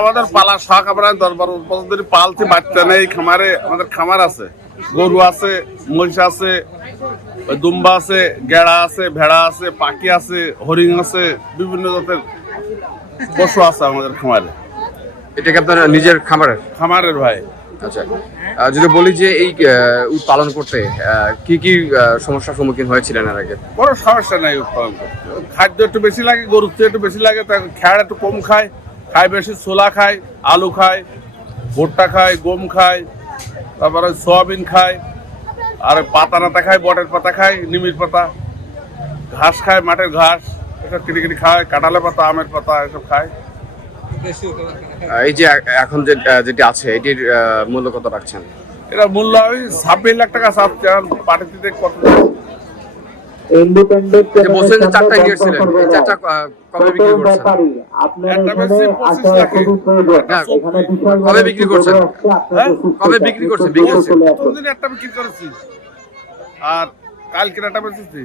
আমাদের পালা শখ, আমরা 10-12 বছর ধরে পালছি, বাচ্চা নেই খামারে। আমাদের খামার আছে, গরু আছে, মহিষ আছে, দুম্বা আছে, গেড়া আছে, ভেড়া আছে, পাখি আছে, হরিণ আছে, বিভিন্ন জাতের পশু আছে আমাদের খামারে। এটা কি আপনার নিজের খামারের ভাই? আচ্ছা, যদি বলি যে এই উট পালন করতে কি কি সমস্যার সম্মুখীন হয়েছিলেন এর আগে? কোনো সমস্যা নাই উট পালন করতে। খাদ্য একটু বেশি লাগে, গরুর চেয়ে একটু বেশি লাগে, খ্যাড় একটু কম খায় বেশি, ছোলা খায়, আলু খায়, ভুট্টা খায়, গম খায়, তারপরে সয়াবিন খায়, আর পাতা নাতা খায়, বটের পাতা খায়, নিমির পাতা, ঘাস খায়, মাঠের ঘাস এসব কিনে খায়, কাঁঠালের পাতা, আমের পাতা এসব খায়। এই যে এখন যেটি আছে এটির মূল্য কত রাখছেন? এটা মূল্য ওই 26 লাখ টাকা চাচ্ছে। পাটিতে কত বলছেন যে 4টা গিয়েছিলেন, এই 4টা কবে বিক্রি করছেন? একটা বেশি 25 লাখে। কবে বিক্রি করছেন? কবে বিক্রি করছেন? প্রতিদিন একটা বিক্রি করেছি, আর কালকে একটা বেচেছি,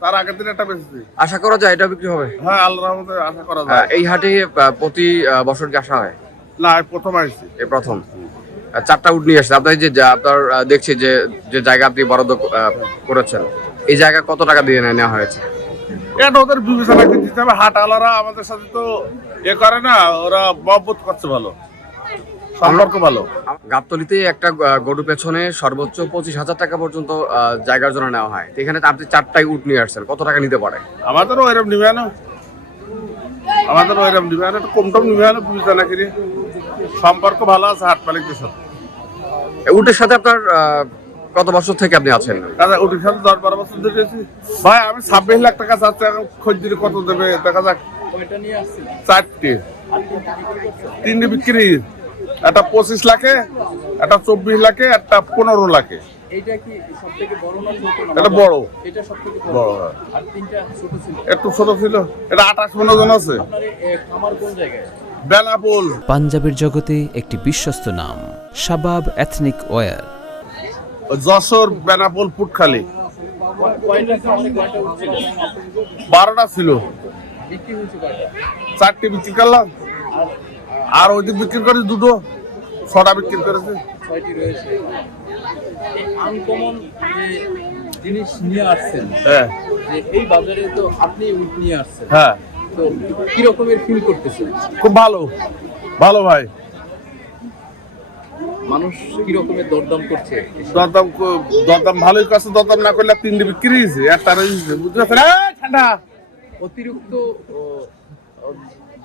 তার আগের দিন একটা বেচেছি। আশা করা যায় এটা বিক্রি হবে? হ্যাঁ, আল্লাহর রহমতে আশা করা যায়। এই হাটে প্রতি বছর কি আসা হয়? না, প্রথম আসছি। এই প্রথম 4টা উট নিয়ে আসছে। আপনার যে আপনার দেখছি যে জায়গা আপনি বরাদ্দ করেছেন, এই জায়গা কত টাকা দিয়ে নেওয়া হয়েছে? এটা ওদের বিবেচনা দিতে হবে। হাটওয়ালারা আমাদের সাথে তো করে না, ওরা মহব্বত করছে, ভালো সম্পর্ক ভালো। গাবতলীতে একটা গরু পেছনে সর্বোচ্চ 25,000 টাকা পর্যন্ত জায়গার জন্য নেওয়া হয়। এখানে আপনি 4টাই উট নিয়ে আসছেন, কত টাকা নিতে পারে? আমাদেরও এরকম নিবে না, একটু কম টম নিবে না, বিবেচনা করি। সম্পর্ক ভালো আছে হাট মালিকদের সাথে। উটের সাথে আপনার কত বছর থেকে আপনি আছেন? উটের সাথে 10-12 বছর ধরে আছি ভাই। আমি 26 লাখ টাকা চাচ্ছি, এখন খোঁজ দিলে কত দেবে দেখা যাক। 4টে, 3টে বিক্রি, একটা 25 লাখে, একটা 24 লাখে, একটা 15 লাখে। এটা কি সবথেকে বড় না ছোট? এটা বড়। এটা সবথেকে বড়, আর 3টা ছোট ছিল। একটু ছোট ছিল। এটা 28 জন আছে। আপনার খামার কোন জায়গায়? বেনাপোল। পাঞ্জাবের জগতে একটি বিশ্বস্ত নাম, শাবাব এথনিক ওয়্যার। যশোর বেনাপোল পুটখালি। কয়টা খামারে কয়টা উঠছিল? 12টা ছিল। বিক্রি হয়েছে কয়টা? 4টে বিক্রি করলাম, আর ওই দিন বিক্রি করেছি 2টো, 6টা বিক্রি করেছে। 6টি রয়েছে। এই আনকমন যে জিনিস নিয়ে আসছেন, হ্যাঁ, যে এই বাজারে তো আপনি উট নিয়ে আসছেন, হ্যাঁ, তো কি রকমের ফিল করতেছেন? খুব ভালো ভাই। মানুষ কি রকমের দরদাম করছে? দরদাম ভালোই করছে। দরদাম না করলে 3টে বিক্রি হয়েছে, একটা রয়েছে, বুঝতে পারছেন? ঠান্ডা অতিরিক্ত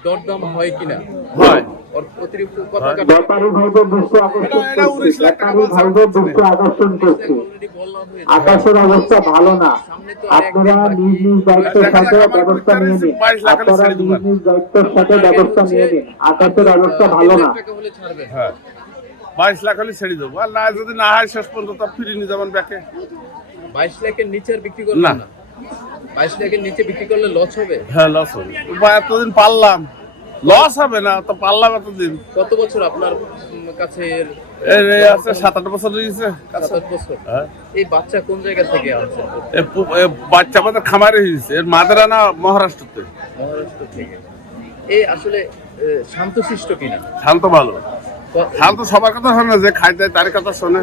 দরদাম হয় কিনা? হয়। অতিরিক্ত কথা ব্যাপারী ভাইদের দৃষ্টি আকর্ষণ করছে। আকাশের অবস্থা ভালো না, আপনারা নিজ নিজ দায়িত্বের সাথে ব্যবস্থা নিয়ে নিন। আকাশের অবস্থা ভালো না। 22 লাখ হলে ছেড়ে দেবো, আর না যদি না হয় শেষ পর্যন্ত তো ফিরে নিয়ে যাবেন ব্যাকে। 22 লাখের নিচে আর বিক্রি করবেন না? 22 লাখের নিচে বিক্রি করলে লস হবে? হ্যাঁ, লস হবে। এতদিন পারলাম, লস হবে না তো, পারলাম এতদিন। কত বছর আপনার কাছে? আছে 7-8 বছর হয়েছে। 7-8 বছর। এই বাচ্চা কোন জায়গা থেকে আনছেন? বাচ্চা আমাদের খামারে হয়েছে, এর মাদের আনা মহারাষ্ট্রতে। মহারাষ্ট্র থেকে। এই আসলে শান্তশিষ্ট কিনা? শান্ত, ভালো। শান্ত সবার কথা শোনে, যে খাই দেয় তার কথা শোনে।